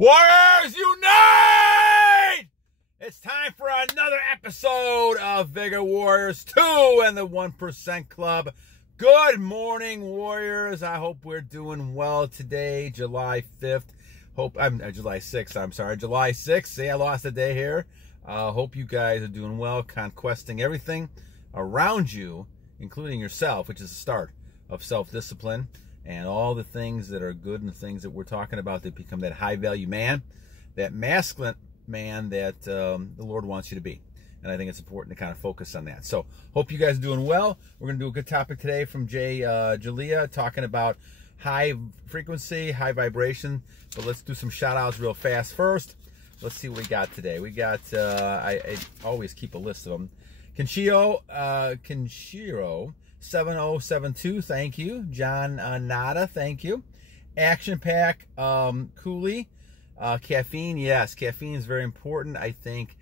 Warriors unite! It's time for another episode of Vigor Warriors 2 and the 1% Club. Good morning, Warriors. I hope we're doing well today, July 5th. July 6th, I'm sorry. July 6th. See, I lost a day here. Hope you guys are doing well, conquesting everything around you, including yourself, which is the start of self-discipline. And all the things that are good and the things that we're talking about that become that high-value man, that masculine man that the Lord wants you to be. And I think it's important to kind of focus on that. So, hope you guys are doing well. We're going to do a good topic today from Jay Jaliah, talking about high frequency, high vibration. But let's do some shout-outs real fast first. Let's see what we got today. We got, I always keep a list of them. Kenshiro 7072, thank you. John Nada, thank you. Action Pack, Kooly, caffeine, yes, caffeine is very important. I think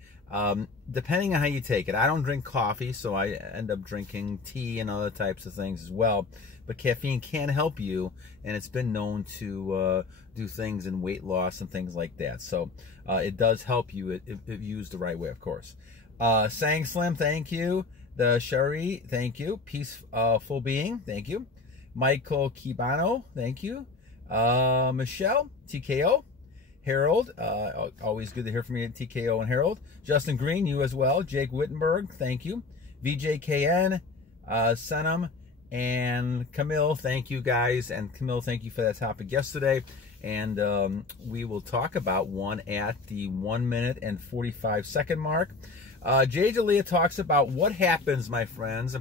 depending on how you take it. I don't drink coffee, so I end up drinking tea and other types of things as well. But caffeine can help you, and it's been known to do things in weight loss and things like that. So it does help you if used the right way, of course. Sangslim, thank you. The Shauri, thank you. Peaceful Being, thank you. Michaele Kibano, thank you. Michaele, TKO. Harold, always good to hear from you, TKO and Harold. Justin Greene, you as well. Jakewittenberg, thank you. VjKN, Senium, and Kamil, thank you guys. And Kamil, thank you for that topic yesterday. And we will talk about one at the 1 minute and 45 second mark. Jay Jaliah talks about what happens, my friends,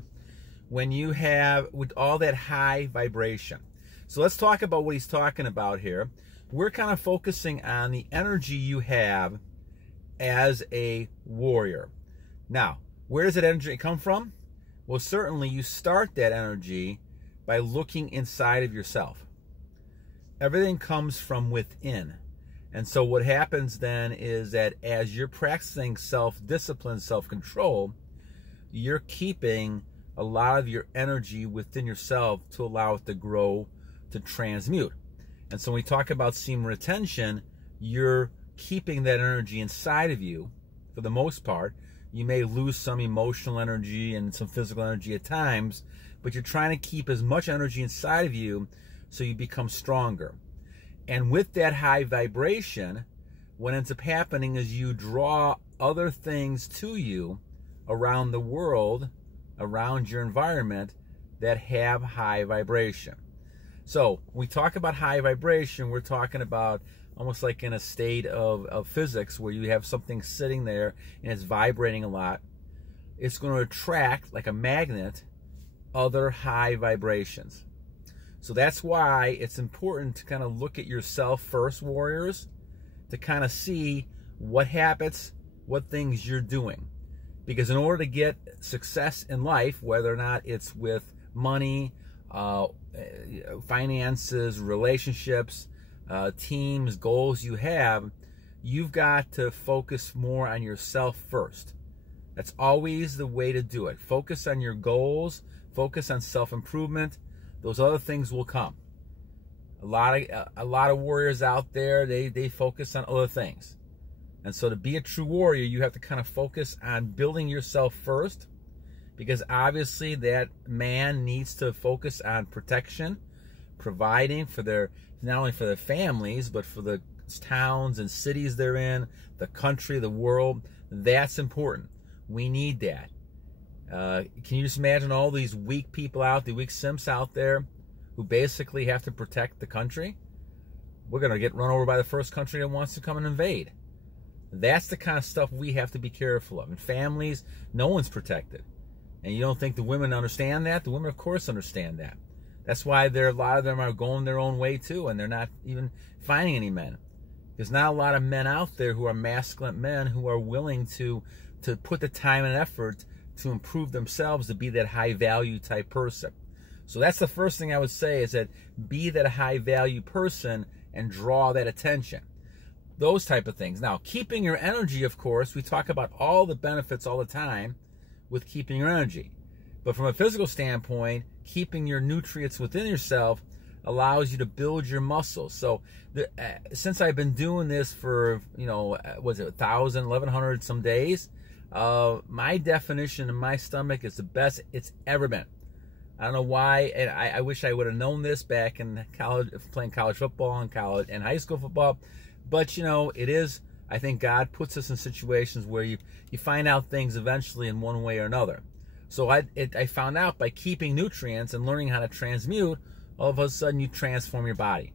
when you have with all that high vibration. So let's talk about what he's talking about here. We're kind of focusing on the energy you have as a warrior. Now, where does that energy come from? Well, certainly you start that energy by looking inside of yourself. Everything comes from within. And so what happens then is that as you're practicing self-discipline, self-control, you're keeping a lot of your energy within yourself to allow it to grow, to transmute. And so when we talk about semen retention, you're keeping that energy inside of you for the most part. You may lose some emotional energy and some physical energy at times, but you're trying to keep as much energy inside of you so you become stronger. And with that high vibration, what ends up happening is you draw other things to you around the world, around your environment, that have high vibration. So when we talk about high vibration, we're talking about almost like in a state of physics where you have something sitting there and it's vibrating a lot. It's going to attract, like a magnet, other high vibrations. So that's why it's important to kind of look at yourself first, warriors, to kind of see what habits, what things you're doing. Because in order to get success in life, whether or not it's with money, finances, relationships, teams, goals you have, you've got to focus more on yourself first. That's always the way to do it. Focus on your goals, focus on self-improvement. Those other things will come. A lot of warriors out there, they focus on other things. And so to be a true warrior, you have to kind of focus on building yourself first, because obviously that man needs to focus on protection, providing for their, not only for their families, but for the towns and cities they're in, the country, the world. That's important. We need that. Can you just imagine all these weak people out, the weak simps out there who basically have to protect the country? We're going to get run over by the first country that wants to come and invade. That's the kind of stuff we have to be careful of. In families, no one's protected. And you don't think the women understand that? The women, of course, understand that. That's why a lot of them are going their own way, too, and they're not even finding any men. There's not a lot of men out there who are masculine men who are willing to put the time and effort to improve themselves, to be that high value type person. So that's the first thing I would say, is that be that high value person and draw that attention. Those type of things. Now, keeping your energy, of course, we talk about all the benefits all the time with keeping your energy. But from a physical standpoint, keeping your nutrients within yourself, allows you to build your muscles. So since I've been doing this for, was it 1,000, 1,100 some days, my definition in my stomach is the best it's ever been. I don't know why, and I wish I would have known this back in college, playing college football and high school football. But it is, I think God puts us in situations where you find out things eventually in one way or another. So I found out by keeping nutrients and learning how to transmute, all of a sudden you transform your body.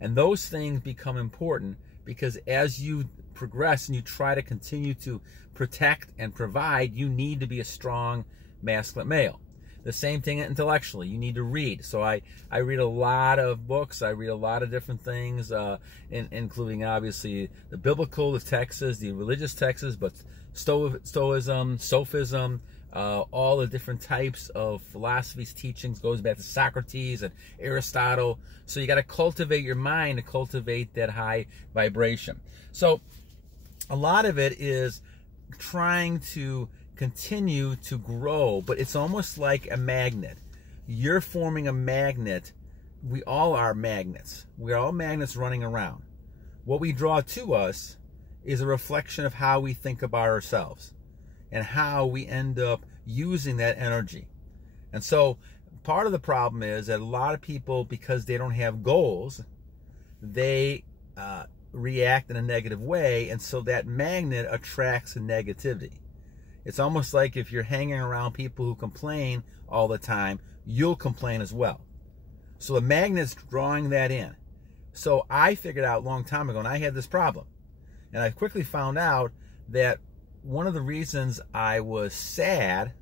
And those things become important because as you progress and you try to continue to protect and provide, you need to be a strong masculine male. The same thing intellectually. You need to read. So I read a lot of books. I read a lot of different things, including obviously the biblical, the texts, the religious texts, but Stoicism, Sophism, all the different types of philosophies, teachings, goes back to Socrates and Aristotle. So you got to cultivate your mind to cultivate that high vibration. So a lot of it is trying to continue to grow, but it's almost like a magnet. You're forming a magnet. We all are magnets. We're all magnets running around. What we draw to us is a reflection of how we think about ourselves and how we end up using that energy. And so part of the problem is that a lot of people, because they don't have goals, they react in a negative way, and so that magnet attracts negativity. It's almost like if you're hanging around people who complain all the time, you'll complain as well. So the magnet's drawing that in. So I figured out a long time ago, and I had this problem. And I quickly found out that one of the reasons I was sad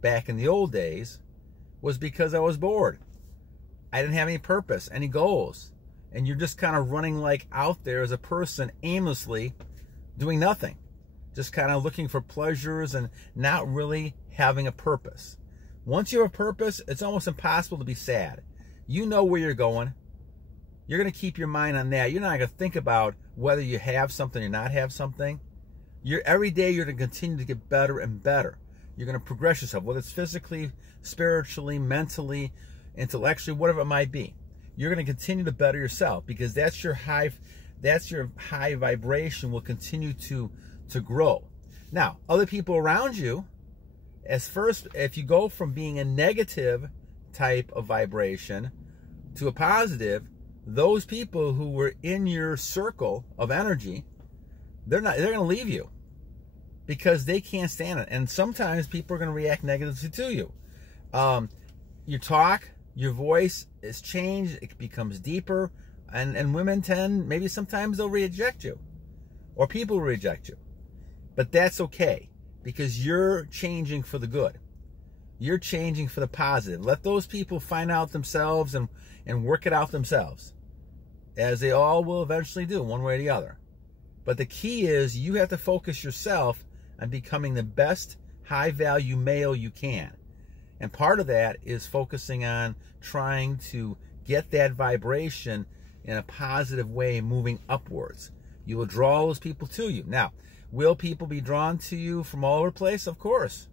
back in the old days was because I was bored. I didn't have any purpose, any goals. And you're just kind of running like out there as a person aimlessly doing nothing. Just kind of looking for pleasures and not really having a purpose. Once you have a purpose, it's almost impossible to be sad. You know where you're going. You're going to keep your mind on that. You're not going to think about whether you have something or not have something. Every day you're going to continue to get better and better. You're going to progress yourself, whether it's physically, spiritually, mentally, intellectually, whatever it might be. You're going to continue to better yourself because that's your high vibration will continue to grow. Now, other people around you, if you go from being a negative type of vibration to a positive, those people who were in your circle of energy, they're going to leave you because they can't stand it. And sometimes people are going to react negatively to you. You talk, your voice is changed, it becomes deeper, and women maybe sometimes they'll reject you, or people will reject you. But that's okay, because you're changing for the good. You're changing for the positive. Let those people find out themselves and work it out themselves, as they all will eventually do, one way or the other. But the key is you have to focus yourself on becoming the best high-value male you can. And part of that is focusing on trying to get that vibration in a positive way moving upwards. You will draw those people to you. Now, will people be drawn to you from all over the place? Of course.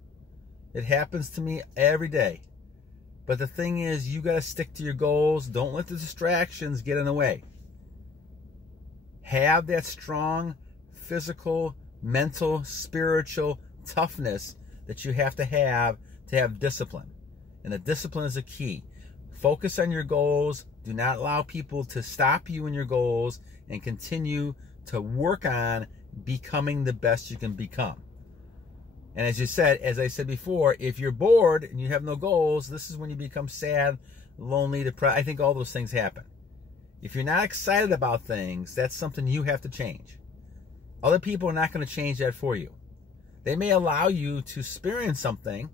It happens to me every day. But the thing is, you got to stick to your goals. Don't let the distractions get in the way. Have that strong physical, mental, spiritual toughness that you have to have discipline. And the discipline is a key. Focus on your goals. Do not allow people to stop you in your goals, and continue to work on becoming the best you can become. And as I said before, if you're bored and you have no goals, this is when you become sad, lonely, depressed. I think all those things happen. If you're not excited about things, that's something you have to change. Other people are not going to change that for you. They may allow you to experience something,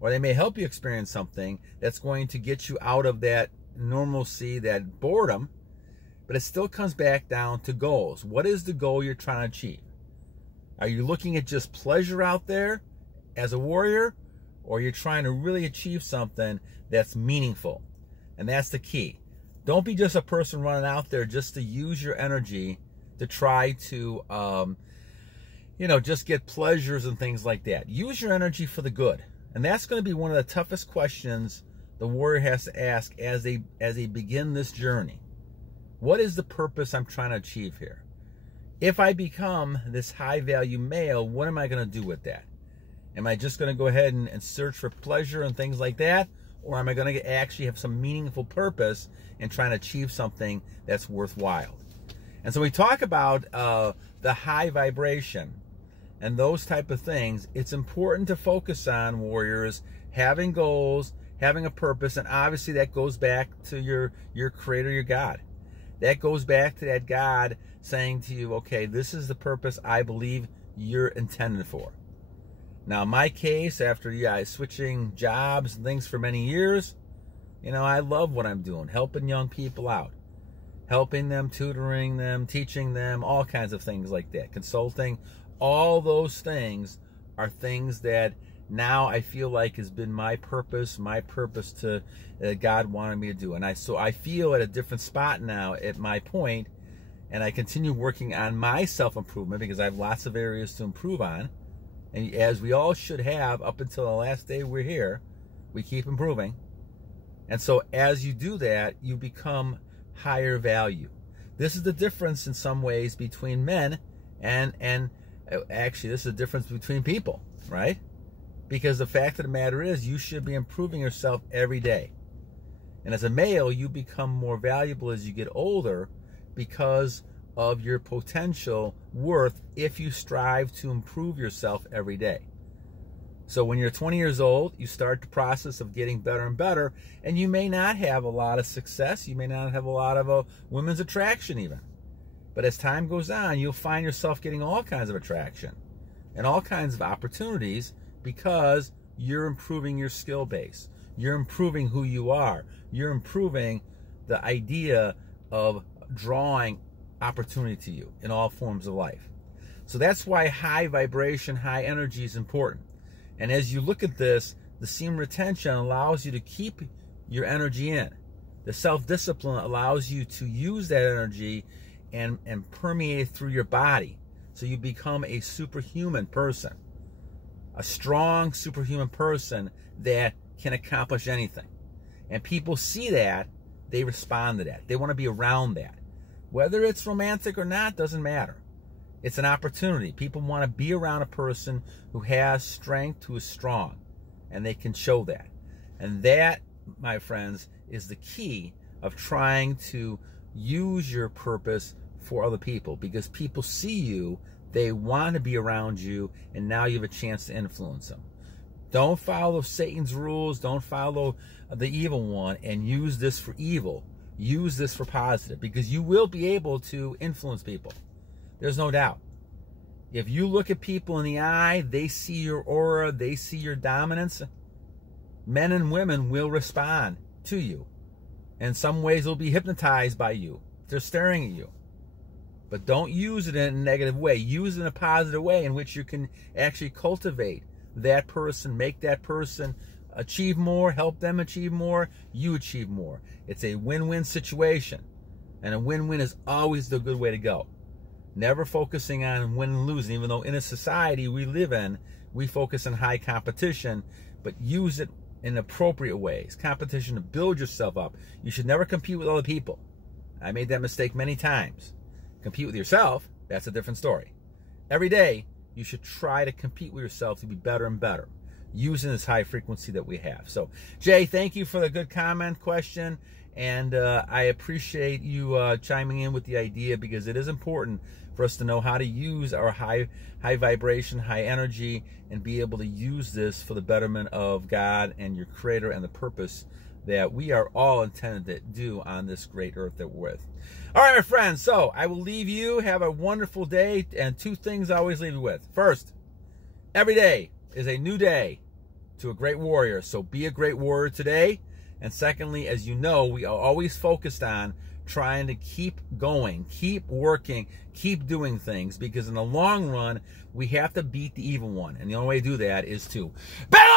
or they may help you experience something that's going to get you out of that normalcy, that boredom, but it still comes back down to goals. What is the goal you're trying to achieve? Are you looking at just pleasure out there as a warrior, or you're trying to really achieve something that's meaningful? And that's the key. Don't be just a person running out there just to use your energy to try to, just get pleasures and things like that. Use your energy for the good. And that's going to be one of the toughest questions the warrior has to ask as they begin this journey, what is the purpose I'm trying to achieve here? If I become this high value male, what am I going to do with that? Am I just going to go ahead and search for pleasure and things like that? Or am I going to actually have some meaningful purpose in trying to achieve something that's worthwhile? And so we talk about the high vibration and those type of things. It's important to focus on, warriors, having goals, having a purpose, and obviously that goes back to your creator, your God. That goes back to that God saying to you, okay, this is the purpose I believe you're intended for. Now, in my case, after switching jobs and things for many years, I love what I'm doing, helping young people out, helping them, tutoring them, teaching them, all kinds of things like that, consulting. All those things are things that now I feel like has been my purpose to God wanted me to do. And so I feel at a different spot now at my point, and I continue working on my self-improvement because I have lots of areas to improve on. And as we all should have up until the last day we're here, we keep improving. And so as you do that, you become higher value. This is the difference in some ways between men and actually this is the difference between people, right? Because the fact of the matter is you should be improving yourself every day. And as a male, you become more valuable as you get older because of your potential worth if you strive to improve yourself every day. So when you're 20 years old, you start the process of getting better and better, and you may not have a lot of success. You may not have a lot of women's attraction even. But as time goes on, you'll find yourself getting all kinds of attraction and all kinds of opportunities because you're improving your skill base. You're improving who you are. You're improving the idea of drawing opportunity to you in all forms of life. So that's why high vibration, high energy is important. And as you look at this, the semen retention allows you to keep your energy in. The self-discipline allows you to use that energy and permeate it through your body. So you become a superhuman person, a strong superhuman person that can accomplish anything. And people see that, they respond to that. They want to be around that. Whether it's romantic or not, doesn't matter. It's an opportunity. People want to be around a person who has strength, who is strong, and they can show that. And that, my friends, is the key of trying to use your purpose for other people, because people see you, they want to be around you, and now you have a chance to influence them. Don't follow Satan's rules. Don't follow the evil one and use this for evil. Use this for positive, because you will be able to influence people. There's no doubt. If you look at people in the eye, they see your aura, they see your dominance. Men and women will respond to you. In some ways, they'll be hypnotized by you. They're staring at you. But don't use it in a negative way. Use it in a positive way in which you can actually cultivate that person, make that person achieve more, help them achieve more, you achieve more. It's a win-win situation. And a win-win is always the good way to go. Never focusing on win and losing, even though in a society we live in, we focus on high competition, but use it in appropriate ways. Competition to build yourself up. You should never compete with other people. I made that mistake many times. Compete with yourself, that's a different story. Every day, you should try to compete with yourself to be better and better, using this high frequency that we have. So, Jay, thank you for the good comment, question, and I appreciate you chiming in with the idea, because it is important for us to know how to use our high vibration, high energy, and be able to use this for the betterment of God and your Creator and the purpose that we are all intended to do on this great earth that we're with. All right, my friends, so I will leave you. Have a wonderful day, and two things I always leave you with. First, every day is a new day to a great warrior, so be a great warrior today. And secondly, as you know, we are always focused on trying to keep going, keep working, keep doing things, because in the long run, we have to beat the evil one. And the only way to do that is to battle